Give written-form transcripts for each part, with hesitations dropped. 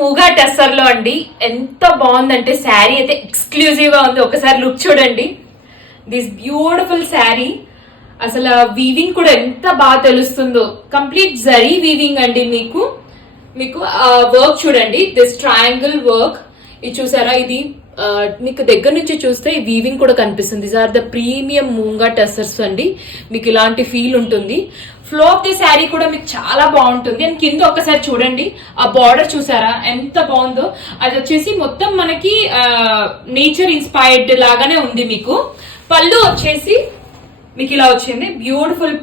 మూగా టెస్సర్ లో అండి. ఎంత బాగుందంటే శారీ అయితే ఎక్స్క్లూజివ్ గా ఉంది. ఒకసారి లుక్ చూడండి. This beautiful sari. అసలు వీవింగ్ కూడా ఎంత బాగా తెలుస్తుందో. కంప్లీట్ జరీ వీవింగ్ అండి. మీకు వర్క్ చూడండి. దిస్ ట్రయాంగిల్ వర్క్ ఇది చూసారా? ఇది మీకు దగ్గర నుంచి చూస్తే వీవింగ్ కూడా కనిపిస్తుంది. These are the premium మూంగా tussars అండి. మీకు ఇలాంటి ఫీల్ ఉంటుంది. ఫ్లో ఆఫ్ ది శారీ కూడా మీకు చాలా బాగుంటుంది. అండ్ కింద ఒక్కసారి చూడండి, ఆ బార్డర్ చూసారా ఎంత బాగుందో. అది వచ్చేసి మొత్తం మనకి నేచర్ ఇన్స్పైర్డ్ లాగానే ఉంది. మీకు పళ్ళు వచ్చేసి మీకు ఇలా వచ్చింది. బ్యూటిఫుల్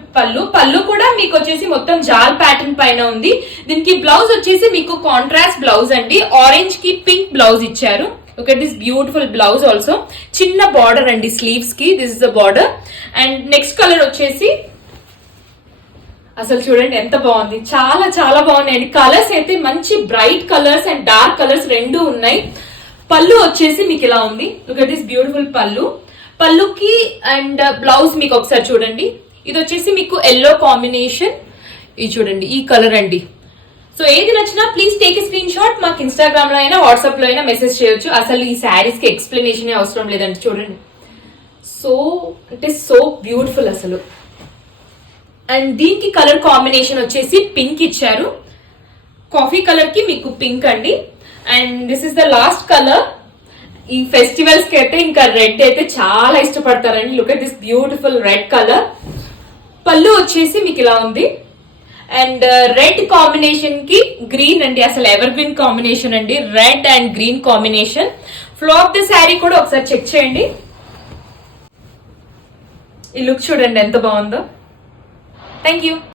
పళ్ళు కూడా మీకు వచ్చేసి మొత్తం జాల్ ప్యాటర్న్ పైన ఉంది. దీనికి బ్లౌజ్ వచ్చేసి మీకు కాంట్రాస్ట్ బ్లౌజ్ అండి. ఆరెంజ్ కి పింక్ బ్లౌజ్ ఇచ్చారు. Okay, this beautiful blouse also. చిన్న బార్డర్ అండి స్లీవ్స్ కి. This is the border. And next colour వచ్చేసి అసలు చూడండి ఎంత బాగుంది. చాలా చాలా బాగున్నాయండి. కలర్స్ అయితే మంచి bright colours and dark colours రెండు ఉన్నాయి. పళ్ళు వచ్చేసి మీకు ఇలా ఉంది. లుక్ ఎట్ దిస్ బ్యూటిఫుల్ పళ్ళుకి అండ్ బ్లౌజ్ మీకు ఒకసారి చూడండి. ఇది వచ్చేసి మీకు ఎల్లో కాంబినేషన్. ఇది చూడండి, ఈ కలర్ అండి. సో ఏది నచ్చినా please take a screen shot. మాకు ఇన్స్టాగ్రామ్ లో అయినా వాట్సాప్ లో అయినా మెసేజ్ చేయొచ్చు. అసలు ఈ శారీస్ కి ఎక్స్ప్లెనేషన్ అవసరం లేదండి. చూడండి, సో బ్యూటిఫుల్ అసలు. అండ్ దీనికి కలర్ కాంబినేషన్ వచ్చేసి పింక్ ఇచ్చారు. కాఫీ కలర్ కి మీకు పింక్ అండి. And this is the last colour. ఈ ఫెస్టివల్స్ కి అయితే ఇంకా రెడ్ అయితే చాలా ఇష్టపడతారండి. Look at this beautiful red colour. పళ్ళు వచ్చేసి మీకు ఇలా ఉంది. అండ్ రెడ్ కాంబినేషన్ కి గ్రీన్ అండి. అసలు ఎవర్ గ్రీన్ కాంబినేషన్ అండి. Red and green combination. Flow of the sari కూడా ఒకసారి చెక్ చేయండి. ఈ లుక్ చూడండి ఎంత బాగుందో. Thank you.